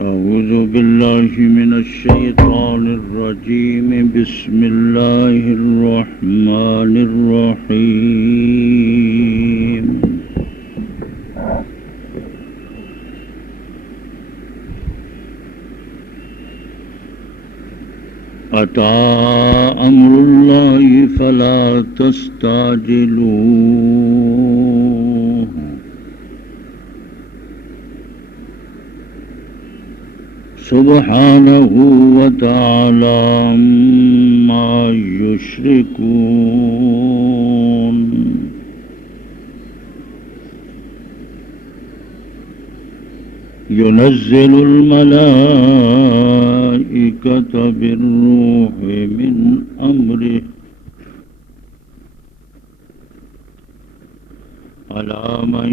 أعوذ بالله من الشيطان الرجيم بسم الله الرحمن الرحيم أتى أمر الله فلا تستعجلوه سبحانه وتعالى عما يشركون ينزل الملائكة بالروح من أمره على من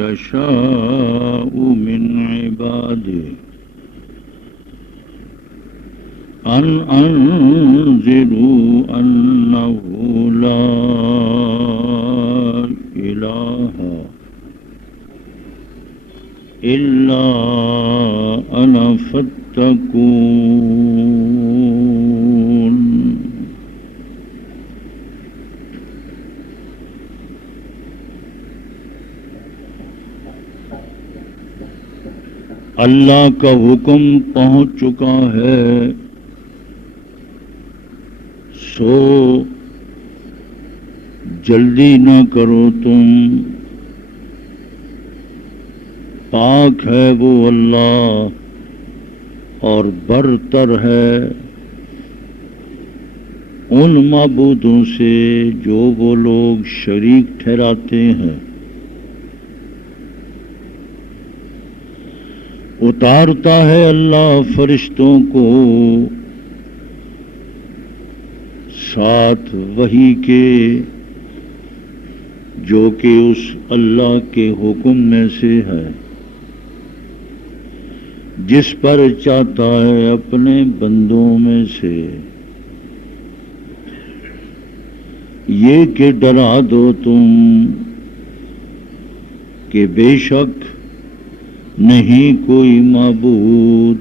يشاء من عباده أن أنذروا أنه لا إله إلا أنا فاتقون اللہ کا حکم پہنچ چکا ہے سو جلدی نہ کرو تم پاک ہے وہ اللہ اور برتر ہے ان معبودوں سے جو وہ لوگ شریک ٹھہراتے ہیں اتارتا ہے اللہ فرشتوں کو ساتھ وحی کے جو کہ اس اللہ کے حکم میں سے ہے جس پر چاہتا ہے اپنے بندوں میں سے یہ کہ ڈرا دو تم کہ بے شک نہیں کوئی معبود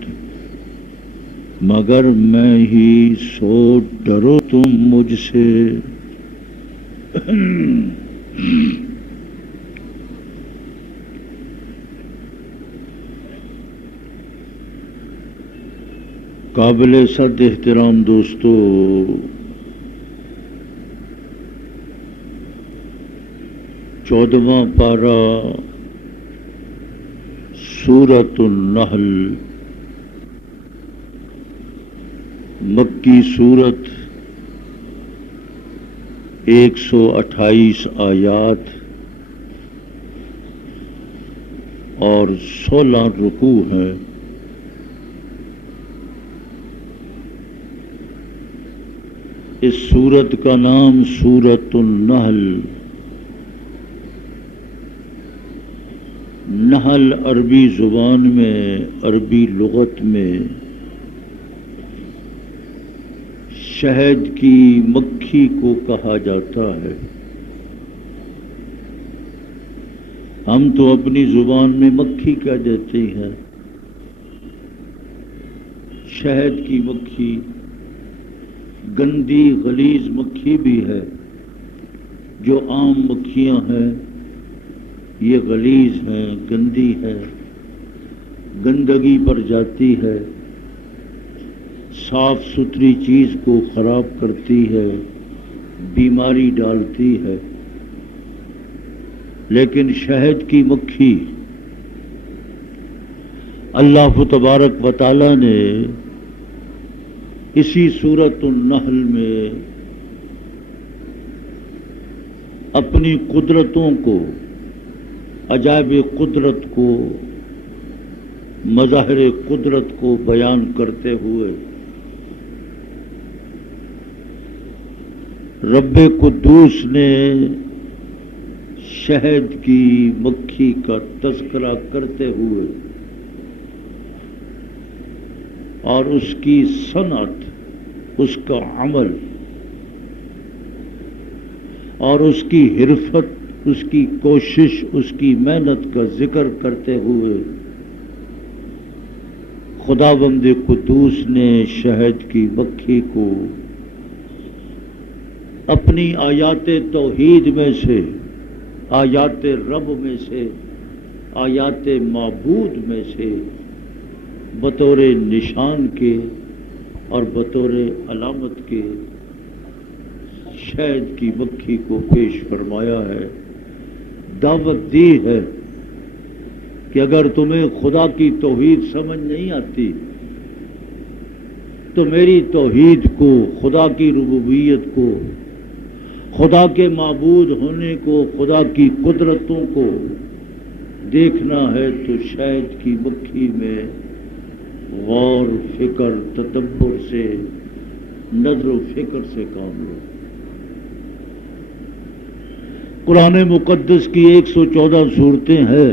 مگر میں ہی سو ڈرو تم مجھ سے قابل صد احترام دوستو، 14واں پارہ سورۃ النحل مکی سورت 128 آیات اور 16 رکوع ہیں۔ اس سورت کا نام سورۃ النحل۔ نحل عربی زبان میں، عربی لغت میں شہد کی مکھی کو کہا جاتا ہے۔ ہم تو اپنی زبان میں مکھی کہہ دیتے ہیں، شہد کی مکھی گندی غلیظ مکھی بھی ہے۔ جو عام مکھیاں ہیں یہ غلیظ ہیں، گندی ہے، گندگی پر جاتی ہے، صاف ستھری چیز کو خراب کرتی ہے، بیماری ڈالتی ہے۔ لیکن شہد کی مکھی اللہ تبارک و تعالی نے اسی سورۃ النحل میں اپنی قدرتوں کو، عجائب قدرت کو، مظاہر قدرت کو بیان کرتے ہوئے رب قدوس نے شہد کی مکھی کا تذکرہ کرتے ہوئے اور اس کی صنعت، اس کا عمل اور اس کی حرفت، اس کی کوشش، اس کی محنت کا ذکر کرتے ہوئے خداوند قدوس نے شہد کی مکھی کو اپنی آیات توحید میں سے، آیات رب میں سے، آیات معبود میں سے بطور نشان کے اور بطور علامت کے شہد کی مکھی کو پیش فرمایا ہے، دعوت دی ہے کہ اگر تمہیں خدا کی توحید سمجھ نہیں آتی تو میری توحید کو، خدا کی ربوبیت کو، خدا کے معبود ہونے کو، خدا کی قدرتوں کو دیکھنا ہے تو شہد کی مکھی میں غور فکر تدبر سے، نظر و فکر سے کام لو۔ قرآن مقدس کی 114 صورتیں ہیں،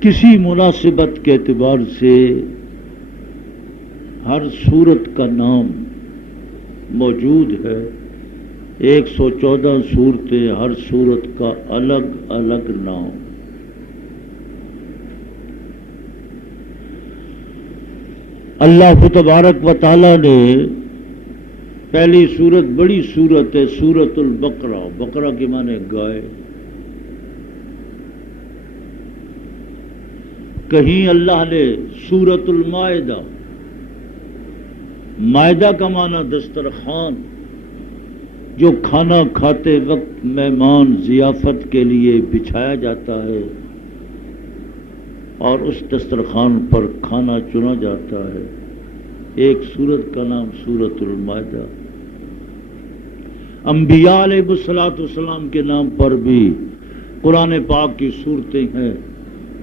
کسی مناسبت کے اعتبار سے ہر سورت کا نام موجود ہے، 114 صورتیں، ہر سورت کا الگ الگ نام۔ اللہ تبارک و تعالی نے پہلی سورت بڑی سورت ہے، سورۃ البقرہ، بقرہ کے معنی گائے۔ کہیں اللہ نے سورۃ المائدہ، مائدہ کا معنی دسترخوان، جو کھانا کھاتے وقت مہمان ضیافت کے لیے بچھایا جاتا ہے اور اس دسترخوان پر کھانا چنا جاتا ہے، ایک سورت کا نام سورۃ المائدہ۔ انبیاء علیہ الصلوۃ والسلام کے نام پر بھی قرآن پاک کی صورتیں ہیں،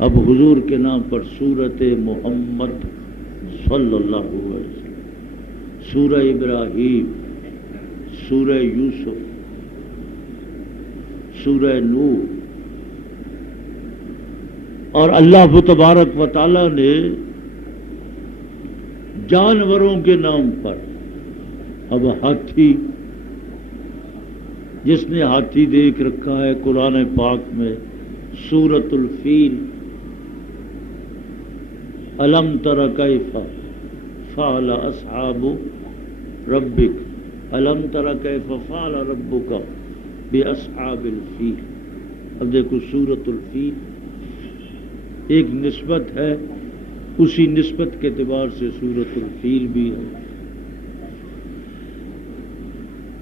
اب حضور کے نام پر سورۃ محمد صلی اللہ علیہ وسلم، سورہ ابراہیم، سورہ یوسف، سورہ نوح، اور اللہ تبارک و تعالی نے جانوروں کے نام پر، اب ہاتھی، جس نے ہاتھی دیکھ رکھا ہے قرآن پاک میں سورۃ الفیل، الم تر کیف فعل اصحاب ربک، الم تر کیف فعل ربک باصحاب الفیل۔ اب دیکھو سورۃ الفیل ایک نسبت ہے، اسی نسبت کے اعتبار سے سورۃ الفیل بھی ہے۔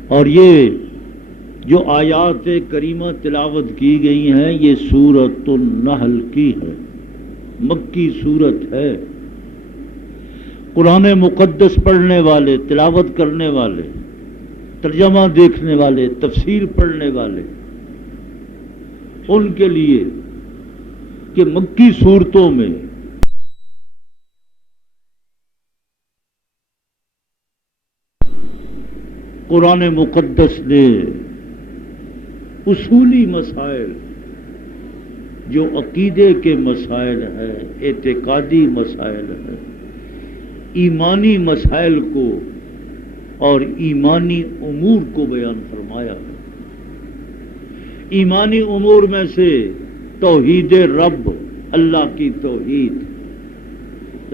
اور یہ جو آیات کریمہ تلاوت کی گئی ہیں یہ سورۃ النحل کی ہے، مکی سورت ہے۔ قرآن مقدس پڑھنے والے، تلاوت کرنے والے، ترجمہ دیکھنے والے، تفسیر پڑھنے والے، ان کے لیے کہ مکی صورتوں میں قرآن مقدس نے اصولی مسائل جو عقیدے کے مسائل ہیں، اعتقادی مسائل ہیں، ایمانی مسائل کو اور ایمانی امور کو بیان فرمایا ہے۔ ایمانی امور میں سے توحید رب، اللہ کی توحید،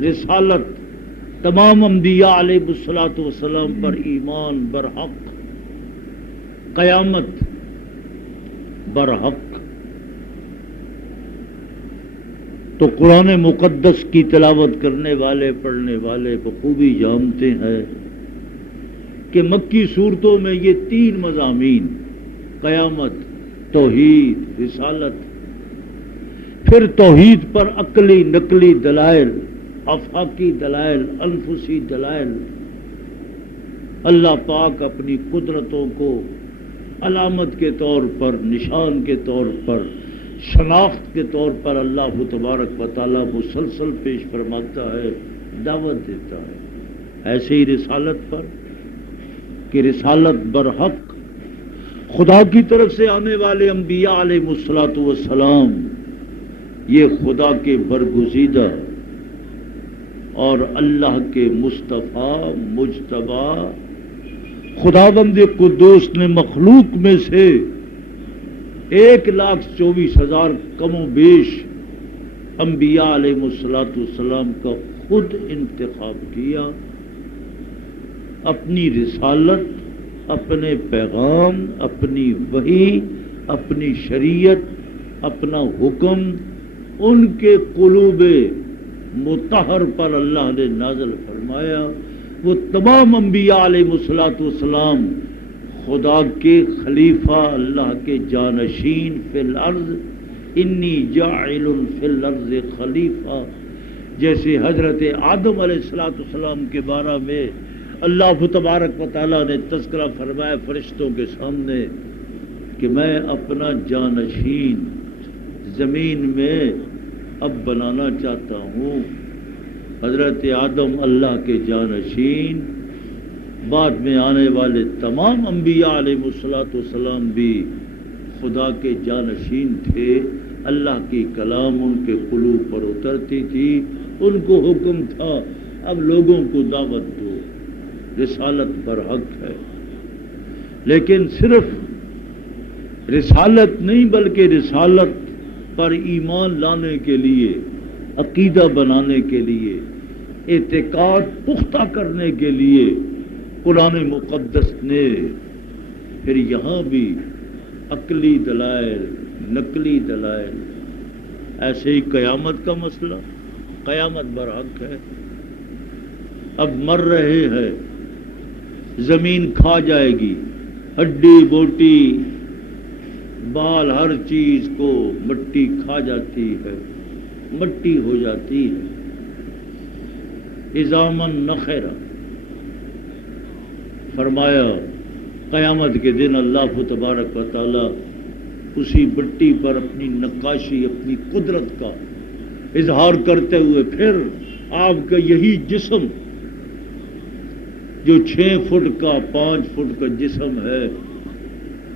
رسالت، تمام انبیاء علیہ الصلوۃ والسلام پر ایمان برحق، قیامت برحق۔ تو قرآن مقدس کی تلاوت کرنے والے، پڑھنے والے بخوبی جانتے ہیں کہ مکی صورتوں میں یہ تین مضامین، قیامت، توحید، رسالت، پھر توحید پر عقلی نقلی دلائل، آفاقی دلائل، انفسی دلائل، اللہ پاک اپنی قدرتوں کو علامت کے طور پر، نشان کے طور پر، شناخت کے طور پر اللہ تبارک و تعالی مسلسل پیش فرماتا ہے، دعوت دیتا ہے۔ ایسے ہی رسالت پر کہ رسالت برحق، خدا کی طرف سے آنے والے انبیاء علیہ الصلوۃ والسلام یہ خدا کے برگزیدہ اور اللہ کے مصطفیٰ مجتبی، خداوند قدوس نے مخلوق میں سے 1,24,000 کم و بیش انبیاء علیہ السلام کا خود انتخاب کیا، اپنی رسالت، اپنے پیغام، اپنی وحی، اپنی شریعت، اپنا حکم ان کے قلوب مطہر پر اللہ نے نازل فرمایا۔ وہ تمام انبیاء علیہ السلام خدا کے خلیفہ، اللہ کے جانشین فی الارض، انی جاعل فی الارض خلیفہ، جیسے حضرت آدم علیہ السلام کے بارے میں اللہ تبارک و تعالیٰ نے تذکرہ فرمایا فرشتوں کے سامنے کہ میں اپنا جانشین زمین میں اب بنانا چاہتا ہوں۔ حضرت آدم اللہ کے جانشین، بعد میں آنے والے تمام انبیاء علیہ السلام بھی خدا کے جانشین تھے۔ اللہ کی کلام ان کے قلوب پر اترتی تھی، ان کو حکم تھا اب لوگوں کو دعوت دو، رسالت پر حق ہے۔ لیکن صرف رسالت نہیں بلکہ رسالت پر ایمان لانے کے لیے، عقیدہ بنانے کے لیے، اعتقاد پختہ کرنے کے لیے قرآن مقدس نے پھر یہاں بھی عقلی دلائل، نقلی دلائل، ایسے ہی قیامت کا مسئلہ، قیامت برحق ہے، اب مر رہے ہیں، زمین کھا جائے گی، ہڈی بوٹی بال ہر چیز کو مٹی کھا جاتی ہے، مٹی ہو جاتی ہے، عظاماً نخرا۔ فرمایا قیامت کے دن اللہ تبارک و تعالی اسی مٹی پر اپنی نقاشی، اپنی قدرت کا اظہار کرتے ہوئے پھر آپ کا یہی جسم جو 6 فٹ کا 5 فٹ کا جسم ہے،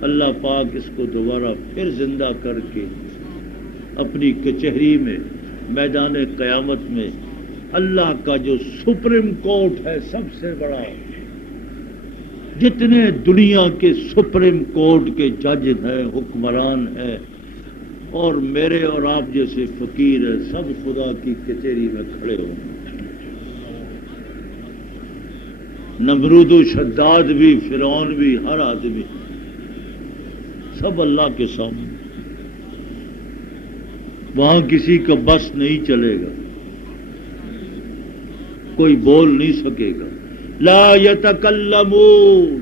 اللہ پاک اس کو دوبارہ پھر زندہ کر کے اپنی کچہری میں، میدان قیامت میں، اللہ کا جو سپریم کورٹ ہے، سب سے بڑا، جتنے دنیا کے سپریم کورٹ کے جج ہیں، حکمران ہیں، اور میرے اور آپ جیسے فقیر ہیں، سب خدا کی کچہری میں کھڑے ہوں گے۔ نمرود و شداد بھی، فرعون بھی، ہر آدمی، سب اللہ کے سامنے۔ وہاں کسی کا بس نہیں چلے گا، کوئی بول نہیں سکے گا، لا یتکلمون،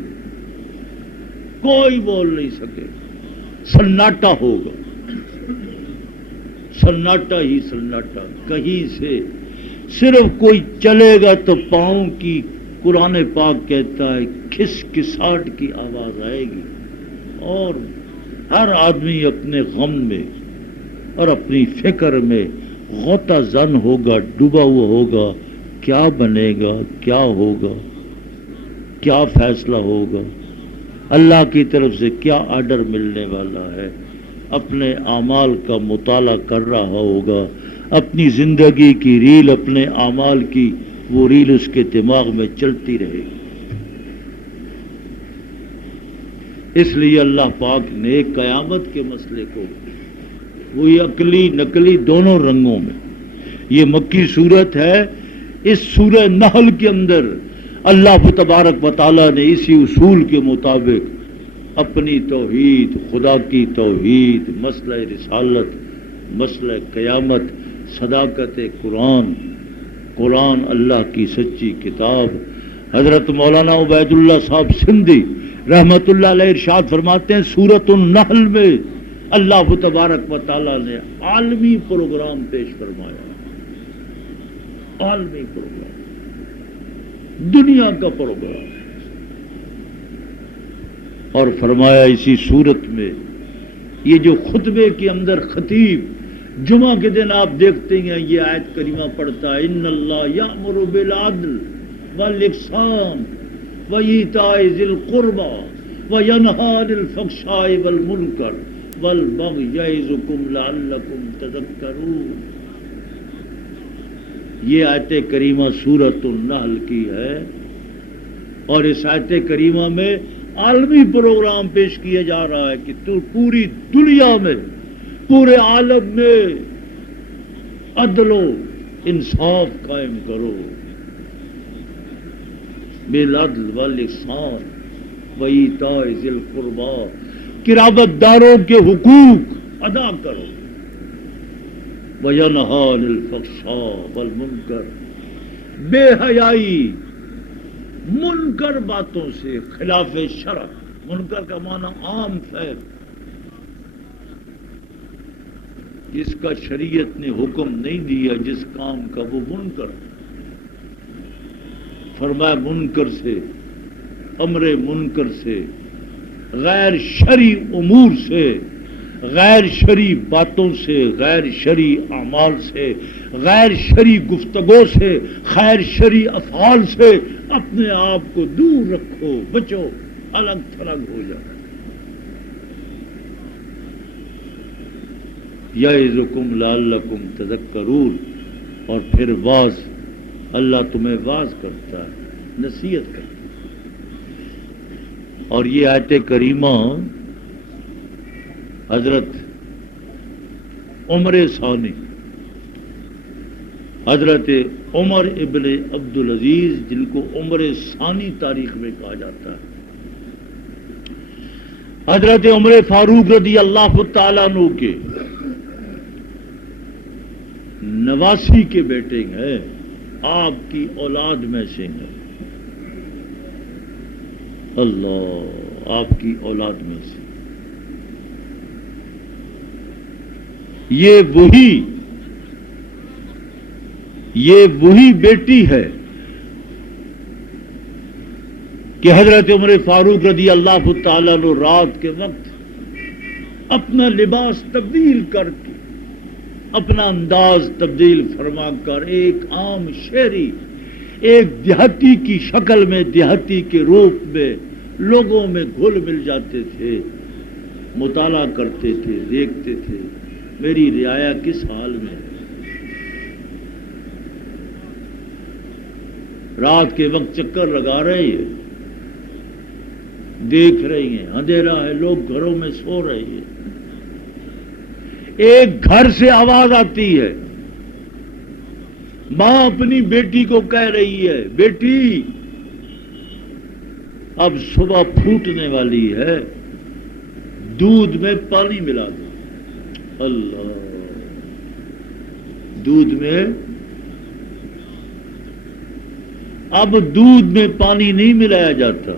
کوئی بول نہیں سکے گا، سناٹا ہوگا، سناٹا ہی سناٹا، کہیں سے صرف کوئی چلے گا تو پاؤں کی، قرآن پاک کہتا ہے، کھس کساٹ کی آواز آئے گی، اور ہر آدمی اپنے غم میں اور اپنی فکر میں غوطہ زن ہوگا، ڈوبا ہوا ہوگا، کیا بنے گا، کیا ہوگا، کیا فیصلہ ہوگا، اللہ کی طرف سے کیا آرڈر ملنے والا ہے۔ اپنے اعمال کا مطالعہ کر رہا ہوگا، اپنی زندگی کی ریل، اپنے اعمال کی وہ ریل اس کے دماغ میں چلتی رہے گی۔ اس لیے اللہ پاک نے قیامت کے مسئلے کو وہی عقلی نقلی دونوں رنگوں میں، یہ مکی صورت ہے، اس سورہ نحل کے اندر اللہ تبارک و تعالیٰ نے اسی اصول کے مطابق اپنی توحید، خدا کی توحید، مسئلہ رسالت، مسئلہ قیامت، صداقت قرآن، قرآن اللہ کی سچی کتاب۔ حضرت مولانا عبید اللہ صاحب سندھی رحمت اللہ علیہ ارشاد فرماتے ہیں، سورۃ النحل میں اللہ تبارک و تعالیٰ نے عالمی پروگرام پیش فرمایا، عالمی پروگرام، دنیا کا پروگرام، اور فرمایا اسی صورت میں یہ جو خطبے کے اندر خطیب جمعہ کے دن آپ دیکھتے ہیں یہ آیت کریمہ پڑھتا ہے، ان اللہ یأمر بالعدل والاحسان وایتاء ذی القربى وینہی عن الفحشاء والمنکر والبغی یعظکم لعلکم تذکرون۔ یہ آیت کریمہ سورۃ النحل کی ہے، اور اس آیت کریمہ میں عالمی پروگرام پیش کیا جا رہا ہے کہ تو پوری دنیا میں، پورے عالم میں عدل و انصاف قائم کرو، بالعدل والاحسان وایتاء ذی القربی، قرابت داروں کے حقوق ادا کرو، وینہی عن الفحشاء والمنکر، بے حیائی منکر باتوں سے، خلاف شرع، منکر کا معنی عام فعل، جس کا شریعت نے حکم نہیں دیا، جس کام کا وہ منکر، فرمایا منکر سے، امر منکر سے، غیر شرعی امور سے، غیر شرعی باتوں سے، غیر شرعی اعمال سے، غیر شرعی گفتگو سے، غیر شرعی افعال سے اپنے آپ کو دور رکھو، بچو، الگ تھلگ ہو جاؤ۔ یعظکم لعلکم تذکرون، اور پھر واعظ، اللہ تمہیں واعظ کرتا ہے، نصیحت کرتا ہے۔ اور یہ آیت کریمہ حضرت عمر ثانی، حضرت عمر ابن عبدالعزیز، جن کو عمر ثانی تاریخ میں کہا جاتا ہے، حضرت عمر فاروق رضی اللہ تعالیٰ عنہ کے نواسی کے بیٹے ہیں، آپ کی اولاد میں سے ہیں، اللہ، آپ کی اولاد میں سے یہ وہی بیٹی ہے کہ حضرت عمر فاروق رضی اللہ تعالیٰ عنہ رات کے وقت اپنا لباس تبدیل کر کے، اپنا انداز تبدیل فرما کر، ایک عام شہری، ایک دیہاتی کی شکل میں، دیہاتی کے روپ میں لوگوں میں گھل مل جاتے تھے، مطالعہ کرتے تھے، دیکھتے تھے میری رعایا کس حال میں ہے۔ رات کے وقت چکر لگا رہے ہیں، دیکھ رہی ہیں، اندھیرا ہے، لوگ گھروں میں سو رہے ہیں، ایک گھر سے آواز آتی ہے، ماں اپنی بیٹی کو کہہ رہی ہے، بیٹی اب صبح پھوٹنے والی ہے، دودھ میں پانی ملا دو۔ اللہ، دودھ میں، اب دودھ میں پانی نہیں ملایا جاتا،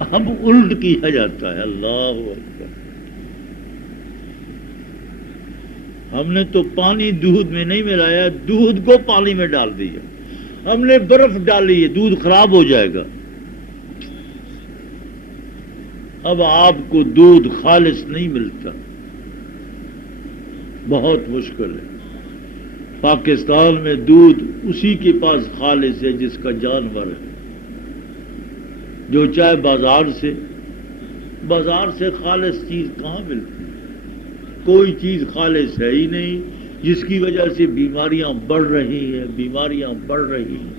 اب الٹ کیا جاتا ہے۔ اللہ اکبر، ہم نے تو پانی دودھ میں نہیں ملایا، دودھ کو پانی میں ڈال دیا، ہم نے برف ڈالی ہے، دودھ خراب ہو جائے گا، اب آپ کو دودھ خالص نہیں ملتا، بہت مشکل ہے۔ پاکستان میں دودھ اسی کے پاس خالص ہے جس کا جانور ہے، جو چاہے بازار سے خالص چیز کہاں ملتی، کوئی چیز خالص ہے ہی نہیں، جس کی وجہ سے بیماریاں بڑھ رہی ہیں، بیماریاں بڑھ رہی ہیں،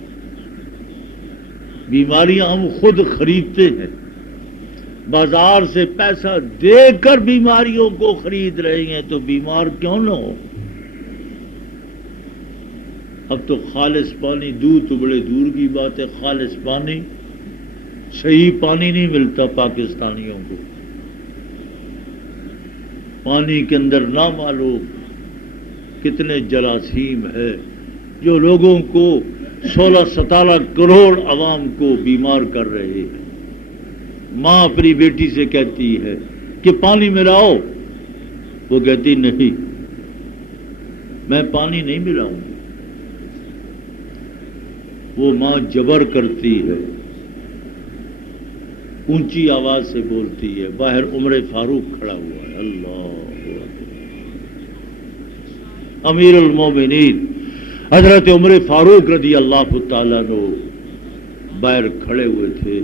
بیماریاں ہم خود خریدتے ہیں، بازار سے پیسہ دے کر بیماریوں کو خرید رہے ہیں، تو بیمار کیوں نہ ہو۔ اب تو خالص پانی، دودھ تو بڑے دور کی بات ہے، خالص پانی، صحیح پانی نہیں ملتا پاکستانیوں کو، پانی کے اندر نامعلوم کتنے جراثیم ہے جو لوگوں کو 16-17 کروڑ عوام کو بیمار کر رہے ہیں۔ ماں اپنی بیٹی سے کہتی ہے کہ پانی ملاؤ، وہ کہتی نہیں، میں پانی نہیں ملاؤں گی، وہ ماں جبر کرتی ہے، اونچی آواز سے بولتی ہے، باہر عمر فاروق کھڑا ہوا ہے، اللہ امیر المومنین حضرت عمر فاروق رضی اللہ تعالیٰ عنہ باہر کھڑے ہوئے تھے،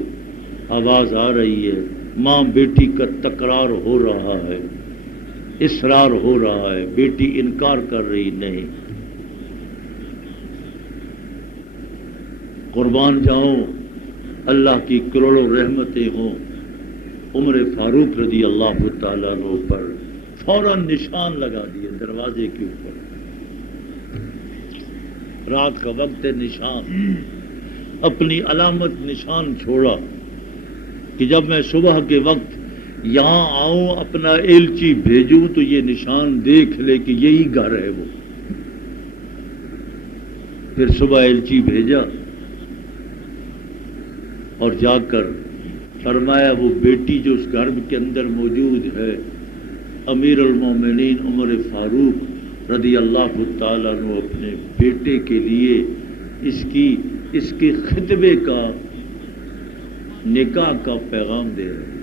آواز آ رہی ہے، ماں بیٹی کا تکرار ہو رہا ہے، اصرار ہو رہا ہے، بیٹی انکار کر رہی نہیں۔ قربان جاؤں، اللہ کی کروڑوں رحمتیں ہوں عمر فاروق رضی اللہ تعالیٰ عنہ پر، فوراً نشان لگا دیے دروازے کے اوپر. رات کا وقت ہے، نشان، اپنی علامت نشان چھوڑا کہ جب میں صبح کے وقت یہاں آؤں اپنا ایلچی بھیجوں تو یہ نشان دیکھ لے کہ یہی گھر ہے وہ. پھر صبح ایلچی بھیجا اور جا کر فرمایا وہ بیٹی جو اس گھر کے اندر موجود ہے امیر المومنین عمر فاروق رضی اللہ تعالیٰ عنہ اپنے بیٹے کے لیے اس کے خطبے کا نکاح کا پیغام دے رہے ہیں.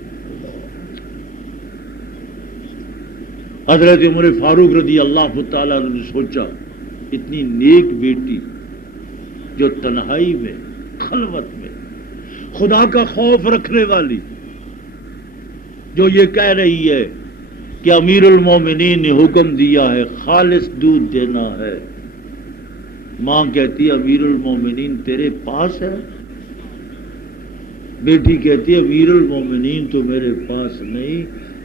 حضرت عمر فاروق رضی اللہ تعالیٰ عنہ نے سوچا اتنی نیک بیٹی جو تنہائی میں خلوت میں خدا کا خوف رکھنے والی، جو یہ کہہ رہی ہے کہ امیر المومنین نے حکم دیا ہے خالص دودھ دینا ہے. ماں کہتی ہے امیر المومنین تیرے پاس ہے؟ بیٹی کہتی ہے امیر المومنین تو میرے پاس نہیں،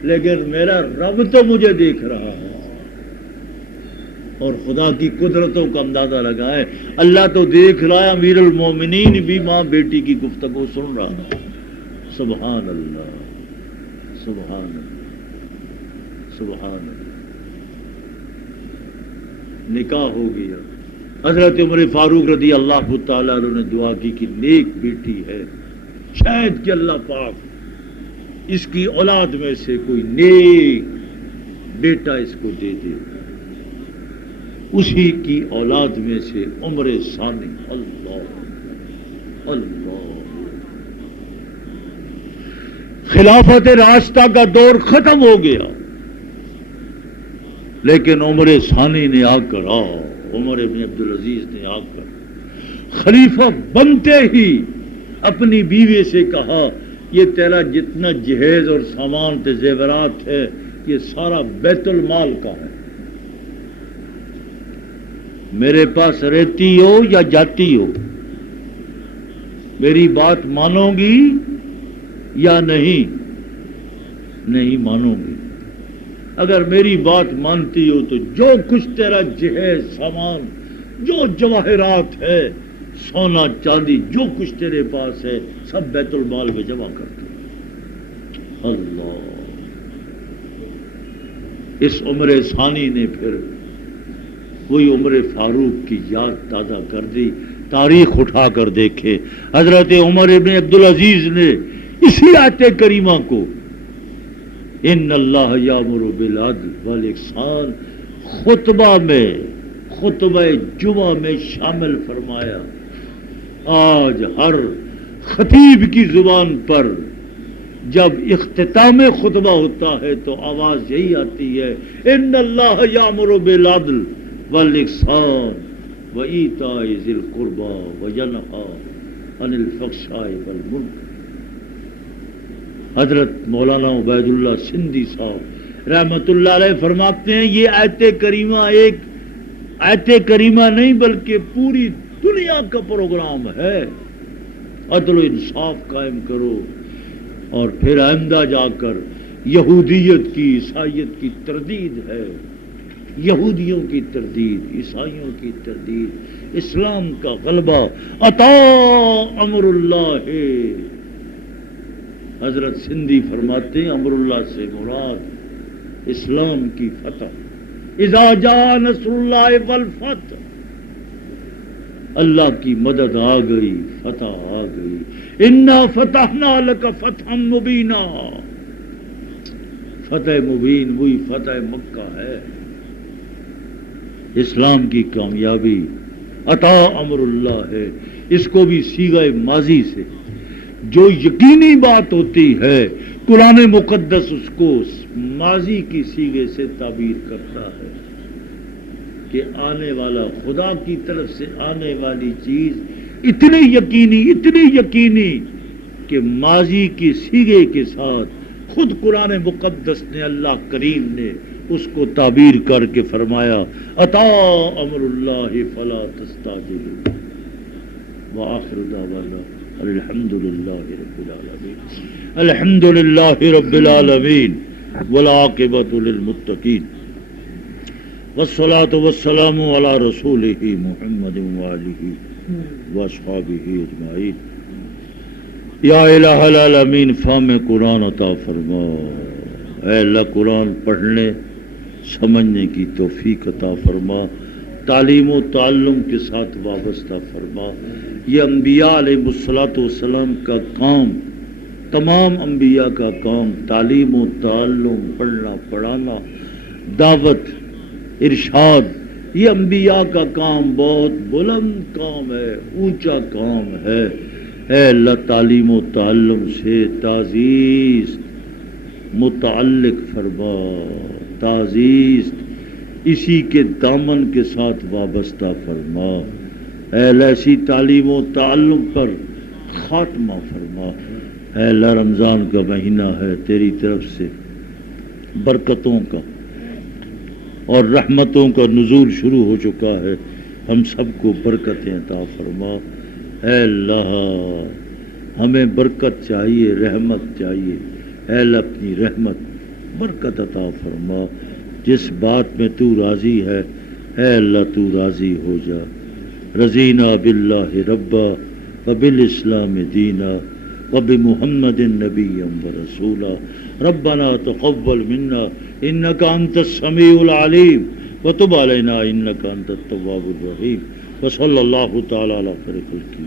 لیکن میرا رب تو مجھے دیکھ رہا ہے. اور خدا کی قدرتوں کا اندازہ لگائے، اللہ تو دیکھ رہا ہے، امیر المومنین بھی ماں بیٹی کی گفتگو سن رہا ہے. سبحان اللہ، سبحان اللہ، سبحان اللہ. نکاح ہو گیا. حضرت عمر فاروق رضی اللہ تعالیٰ عنہ نے دعا کی کہ نیک بیٹی ہے، شاید کہ اللہ پاک اس کی اولاد میں سے کوئی نیک بیٹا اس کو دے دے. اسی کی اولاد میں سے عمر ثانی. اللہ اللہ. خلافت راستہ کا دور ختم ہو گیا، لیکن عمر ثانی نے آ کر عمر ابن عبدالعزیز نے آ کر خلیفہ بنتے ہی اپنی بیوی سے کہا یہ تیرا جتنا جہیز اور سامان تے زیورات ہے یہ سارا بیت المال کا ہے، میرے پاس رہتی ہو یا جاتی ہو، میری بات مانو گی یا نہیں؟ نہیں مانو گی. اگر میری بات مانتی ہو تو جو کچھ تیرا جہیز سامان، جو جواہرات ہے، سونا چاندی، جو کچھ تیرے پاس ہے سب بیت المال میں جمع کر دو. اللہ. اس عمر ثانی نے پھر وہی عمر فاروق کی یاد تازہ کر دی. تاریخ اٹھا کر دیکھے حضرت عمر ابن عبدالعزیز نے اسی آیت کریمہ کو ان اللہ یامر بالعدل والاحسان خطبہ جمعہ میں شامل فرمایا. آج ہر خطیب کی زبان پر جب اختتام خطبہ ہوتا ہے تو آواز یہی آتی ہے ان اللہ یامر بالعدل والاحسان وایتاء ذی القربى وینہی عن الفحشاء والمنکر. حضرت مولانا عبید اللہ سندھی صاحب رحمت اللہ علیہ فرماتے ہیں یہ آیت کریمہ ایک آیت کریمہ نہیں بلکہ پوری دنیا کا پروگرام ہے. عدل و انصاف قائم کرو اور پھر آئندہ جا کر یہودیت کی عیسائیت کی تردید ہے، یہودیوں کی تردید، عیسائیوں کی تردید، اسلام کا غلبہ. عطا امر اللہ ہے. حضرت سندھی فرماتے ہیں امر اللہ سے مراد اسلام کی فتح. اذا جاء نصر اللہ والفتح، اللہ کی مدد آ گئی، فتح آ گئی. انا فتحنا لک فتحا مبینا. فتح مبین وہی فتح مکہ ہے، اسلام کی کامیابی. عطا امر اللہ ہے. اس کو بھی صیغہ ماضی سے جو یقینی بات ہوتی ہے قرآن مقدس اس کو ماضی کی صیغے سے تعبیر کرتا ہے کہ آنے والا خدا کی طرف سے آنے والی چیز اتنی یقینی کہ ماضی کی صیغے کے ساتھ خود قرآن مقدس نے اللہ کریم نے اس کو تعبیر کر کے فرمایا عطا امر اللہ فلا تستعجلوا. وآخر دعوانا الحمد للہ رب العالمین. الحمد للہ رب العالمین. والعاقبۃ للمتقین والصلاۃ والسلام علی رسولہ محمد وآلہ واصحابہ اجمعین۔ یا الہ العالمین فہم قرآن عطا فرما، اے اللہ قرآن پڑھنے سمجھنے کی توفیق عطا فرما، تعلیم و تعلم کے ساتھ وابستہ فرما۔ یہ انبیاء علیہ الصلوۃ والسلام کا کام، تمام انبیاء کا کام تعلیم و تعلم، پڑھنا پڑھانا، دعوت، ارشاد، یہ انبیاء کا کام بہت بلند کام ہے، اونچا کام ہے۔ اے اللہ تعلیم و تعلم سے تعزیز متعلق فرما، تعزیز اسی کے دامن کے ساتھ وابستہ فرما۔ اے اللہ ایسی تعلیم و تعلم پر خاتمہ فرما۔ اے اللہ رمضان کا مہینہ ہے، تیری طرف سے برکتوں کا اور رحمتوں کا نزول شروع ہو چکا ہے، ہم سب کو برکتیں عطا فرما۔ اے اللہ ہمیں برکت چاہیے، رحمت چاہیے، اے اللہ اپنی رحمت برکت عطا فرما۔ جس بات میں تو راضی ہے اے اللہ تو راضی ہو جا۔ رضینا باللہ ربا وبالاسلام دینا وبمحمد نبیا ورسولا۔ ربنا تقبل منا انك انت السميع العليم وتب علينا انك انت التواب الرحيم وصلى الله تعالى على خير خلقه